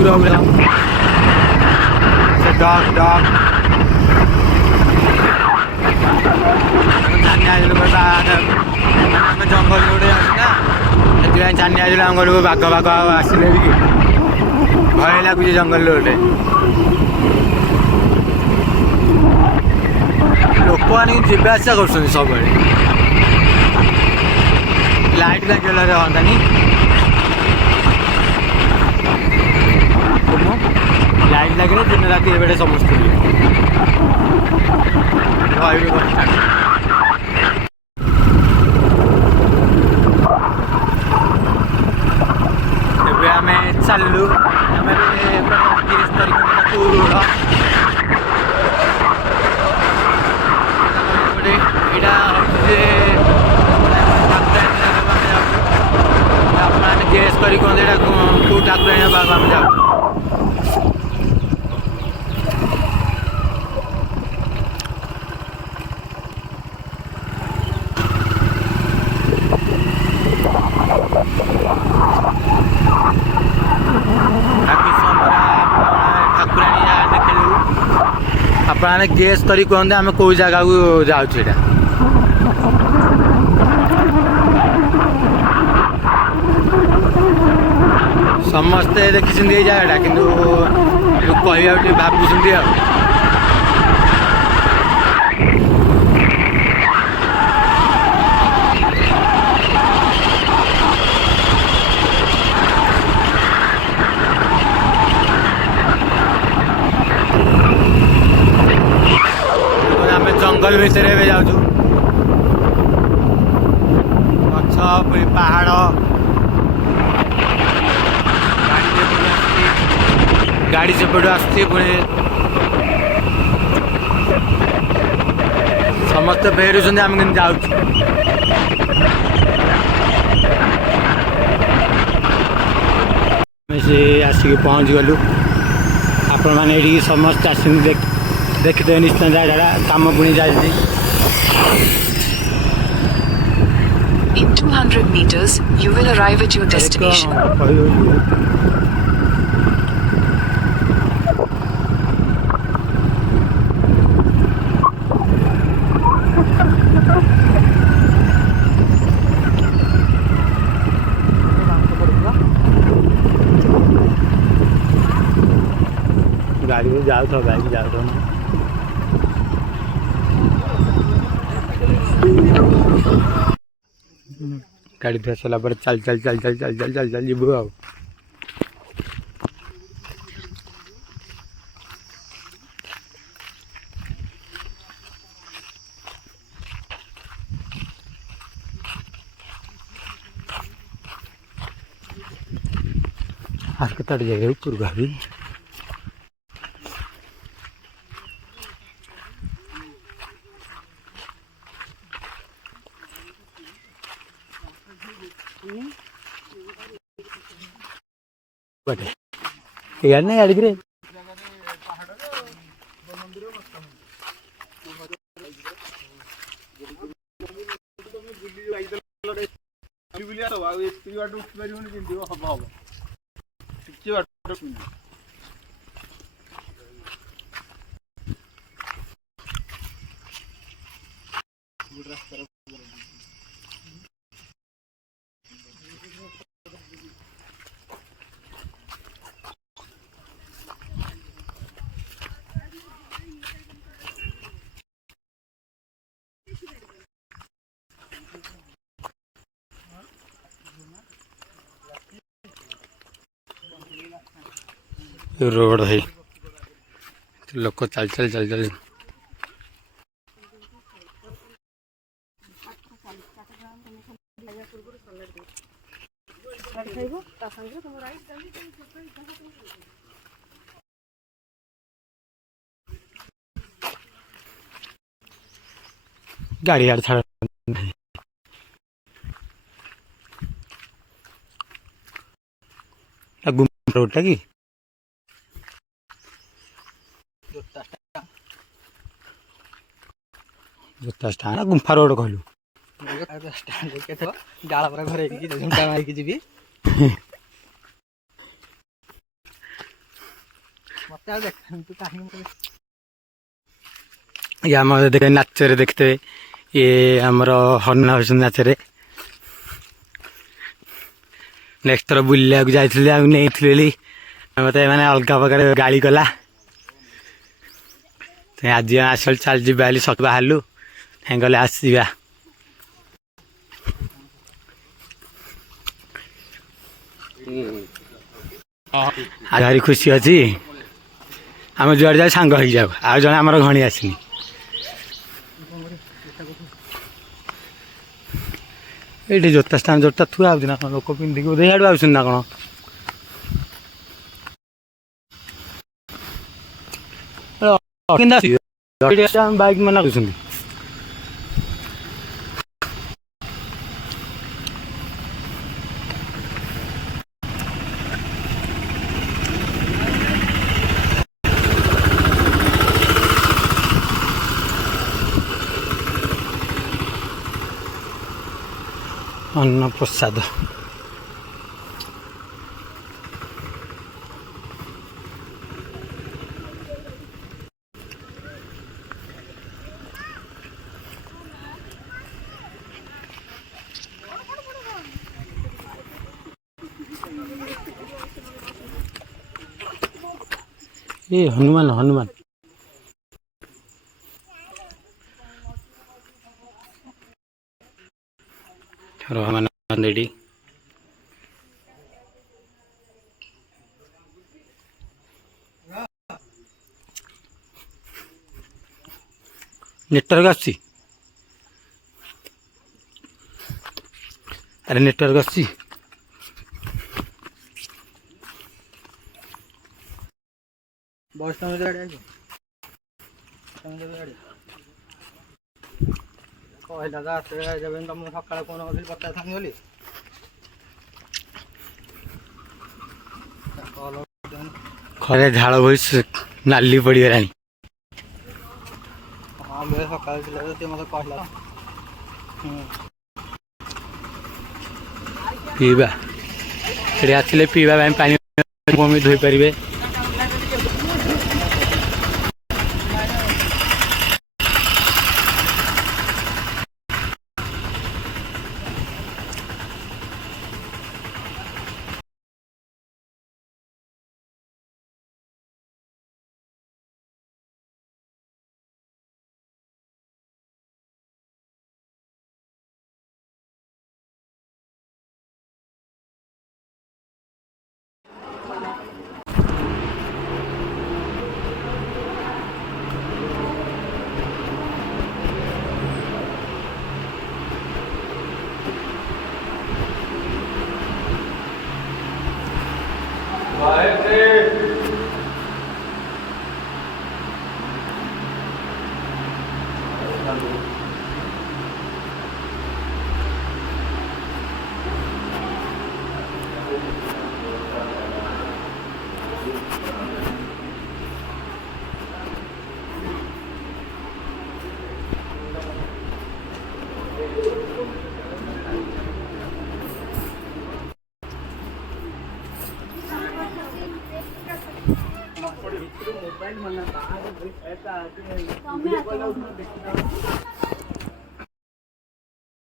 दूर हो गया से डॉग डॉग आम जंगल गोटे अच्छी ना से छानी आम घर को बाघ बाघ आसले भी भय लगुच जंगल गोटे लोक मैंने जीवा आसा कर सब लाइट लगे हंतानी लाइट लगे दिन राति एबे समस्त आम चलू आम 30 तारीख रोड आपने गेस कर कौ ठाकुराणी बाबा आम जाऊ आपने गेस कर कहते आम कौ जगह को जाऊँ समस्ते देखी जगह कि कह भावुं जंगल भितर जाऊँ गछ पहाड़ गाड़ी सेपटू आसती पुणी समस्त फेरुंच आम कि जाऊँ आसिक पहुँच गलु आपण मैंने समस्त आस देखते निश्चित जगह कम पुणी जाए In 200 meters, you will arrive at your destination. गाड़ी में जाओ तो बाइक जाओ तो गाड़ी धोई सारा पर चल चल चल चल चल चल चल चल जीव आ आज के तट जगह ऊपर भाभी नहीं गाड़ी रे रोड है लोक चल चल चल चल गाड़ी यार छाड़ रोडटा कि जोता स्टार गुंफा रोड कहलु डाल घर झुमका मारिकी जी ये आम देख नाचरे देखते ये आमर हनुमान होती नाचरे नेक्स्ट थर बुलाक जाइली मत मैंने अलग प्रकार गाड़ी कला आज आस चल जा सक बाहरलु गले आसवा भारी खुशी अच्छी आम जुआड़ जाए सांग हो जाऊ आ जन आम घणी आसनी ये जोता स्टान जोता थुआ ना लोक पिंधिक बोधे आड़ आसन ना कौन बाइक में ना अन्न प्रसाद ये हनुमान हनुमान रेडी नेटवर्क आसी अरे नेटवर्क आसी बस कहला तुम सका कौन पता था बोली खरे झाड़ बही नाली पड़गला हाँ सका मत कहला पीवा ये आसले पीवा पानी धोई पारे मोबाइल